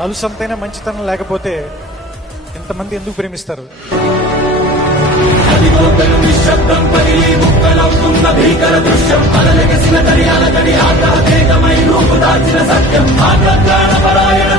నలుసంతైనా మంచితనం లేకపోతే ఇంతమంది ఎందుకు ప్రేమిస్తారు? నిశ్శబ్దం పగిలి ముక్కలవుతున్న భీకర దృశ్యం, అలలెగసిన దర్యాల గడి ఆగ్రహ తేజమై రూపు దాచిన సత్యం, ఆగ్రహ పరాయణ